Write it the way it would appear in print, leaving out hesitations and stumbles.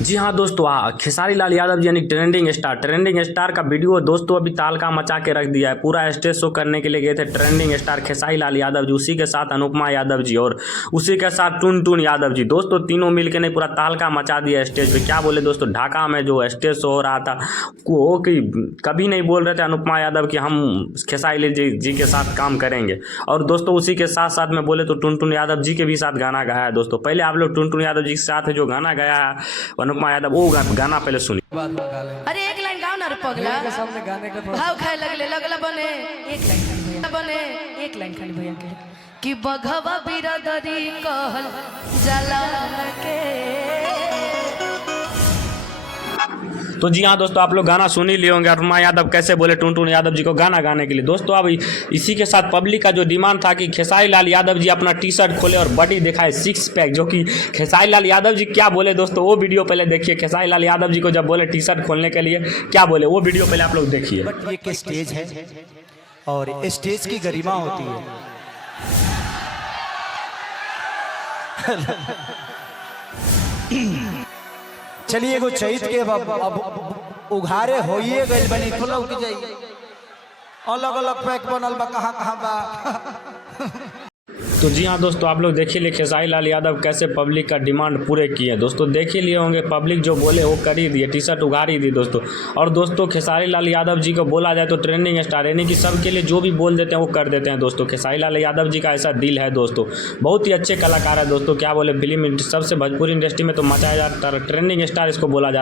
जी हाँ दोस्तों, खेसारी लाल यादव जी यानी ट्रेंडिंग स्टार का वीडियो दोस्तों अभी तालका मचा के रख दिया है। पूरा स्टेज शो करने के लिए गए थे ट्रेंडिंग स्टार खेसारी लाल यादव जी, उसी के साथ अनुपमा यादव जी और उसी के साथ टुनटुन यादव जी। दोस्तों तीनों मिलकर नहीं पूरा तालका मचा दिया स्टेज पे। क्या बोले दोस्तों, ढाका में जो स्टेज शो हो रहा था वो कि कभी नहीं बोल रहे थे अनुपमा यादव कि हम खेसारी जी के साथ काम करेंगे। और दोस्तों उसी के साथ साथ में बोले तो टुनटुन यादव जी के भी साथ गाना गाया है। दोस्तों पहले आप लोग टुनटुन यादव जी के साथ जो गाना गाया है अनुपमा यादव, वो गाना पहले सुनिए। अरे एक लाइन गाओ ना रे पगला, सामने गाने का भाव खाए लगला बने एक लाइन खाली भैया के कि बघवा बिरादरी कहल जला के। तो जी हाँ दोस्तों, आप लोग गाना सुन ही लिए होंगे अनुपमा यादव कैसे बोले टुनटुन यादव जी को गाना गाने के लिए। दोस्तों अब इसी के साथ पब्लिक का जो डिमांड था कि खेसारी लाल यादव जी अपना टी शर्ट खोले और बॉडी दिखाए 6 पैक, जो कि खेसारी लाल यादव जी क्या बोले दोस्तों वो वीडियो पहले देखिए। खेसारी लाल यादव जी को जब बोले टी शर्ट खोलने के लिए क्या बोले वो वीडियो पहले आप लोग देखिए। बट ये एक स्टेज है और स्टेज की गरिमा होती है। चलिए एगो चैत के अब उघारे होइए गइल बनी खुलौ की जाई अलग अलग पैक बनल बा कहां बा। तो जी हाँ दोस्तों, आप लोग देखिए लिए खेसारी लाल यादव कैसे पब्लिक का डिमांड पूरे किए। दोस्तों देख ही लिए होंगे, पब्लिक जो बोले वो कर ही दिए, टी शर्ट उघार ही दी दोस्तों। और दोस्तों खेसारी लाल यादव जी को बोला जाए तो ट्रेंडिंग स्टार यानी कि सबके लिए जो भी बोल देते हैं वो कर देते हैं। दोस्तों खेसारी लाल यादव जी का ऐसा दिल है दोस्तों, बहुत ही अच्छे कलाकार है दोस्तों। क्या बोले फिल्म सबसे भोजपुरी इंडस्ट्री में तो मचाया जाता है, ट्रेंडिंग स्टार इसको बोला जाता है।